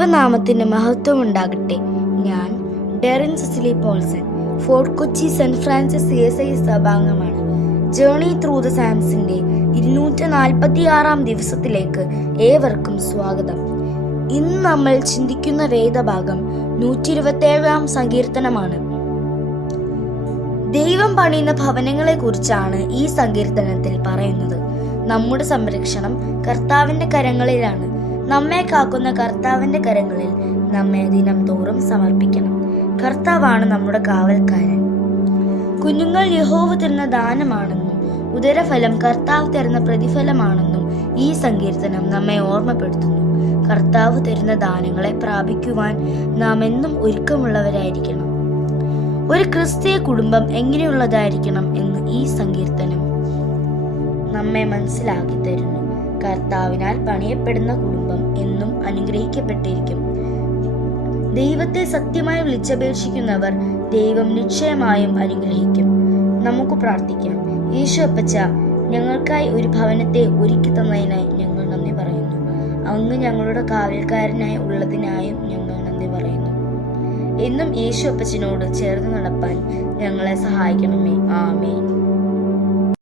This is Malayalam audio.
ദൈവനാമത്തിന് മഹത്വം ഉണ്ടാകട്ടെ. ഞാൻ Derin Cecily Paulson, Fort Kochi saint Francis CSI സഭാംഗമാണ്. ജേർണി ത്രൂ ദ സാംസിന്റെ 246 ദിവസത്തിലേക്ക് ഏവർക്കും സ്വാഗതം. ഇന്ന് നമ്മൾ ചിന്തിക്കുന്ന വേദഭാഗം 127 സങ്കീർത്തനമാണ്. ദൈവം പണിയുന്ന ഭവനങ്ങളെ കുറിച്ചാണ് ഈ സങ്കീർത്തനത്തിൽ പറയുന്നത്. നമ്മുടെ സംരക്ഷണം കർത്താവിന്റെ കരങ്ങളിലാണ്. നമ്മെ കാക്കുന്ന കർത്താവിന്റെ കരങ്ങളിൽ നമ്മെ ദിനം തോറും സമർപ്പിക്കണം. കർത്താവാണ് നമ്മുടെ കാവൽക്കാരൻ. കുഞ്ഞുങ്ങൾ യഹോവ തരുന്ന ദാനമാണെന്നും ഉദരഫലം കർത്താവ് തരുന്ന പ്രതിഫലമാണെന്നും ഈ സങ്കീർത്തനം നമ്മെ ഓർമ്മപ്പെടുത്തുന്നു. കർത്താവ് തരുന്ന ദാനങ്ങളെ പ്രാപിക്കുവാൻ നാം എന്നും ഒരുക്കമുള്ളവരായിരിക്കണം. ഒരു ക്രിസ്തീയ കുടുംബം എങ്ങനെയുള്ളതായിരിക്കണം എന്ന് ഈ സങ്കീർത്തനം നമ്മെ മനസ്സിലാക്കി തരുന്നു. കർത്താവിനാൽ പണിയപ്പെടുന്ന കുടുംബം എന്നും അനുഗ്രഹിക്കപ്പെട്ടിരിക്കും. ദൈവത്തെ സത്യമായി വിളിച്ചപേക്ഷിക്കുന്നവർ ദൈവം നിശ്ചയമായും അനുഗ്രഹിക്കും. നമുക്ക് പ്രാർത്ഥിക്കാം. യേശു അപ്പച്ച, ഞങ്ങൾക്കായി ഒരു ഭവനത്തെ ഒരുക്കി തന്നതിനായി ഞങ്ങൾ നന്ദി പറയുന്നു. അങ്ങ് ഞങ്ങളുടെ കാവൽക്കാരനായി ഉള്ളതിനായും ഞങ്ങൾ നന്ദി പറയുന്നു. എന്നും യേശു അപ്പച്ചനോട് ചേർന്ന് നടപ്പാൻ ഞങ്ങളെ സഹായിക്കണമേ. ആമേൻ.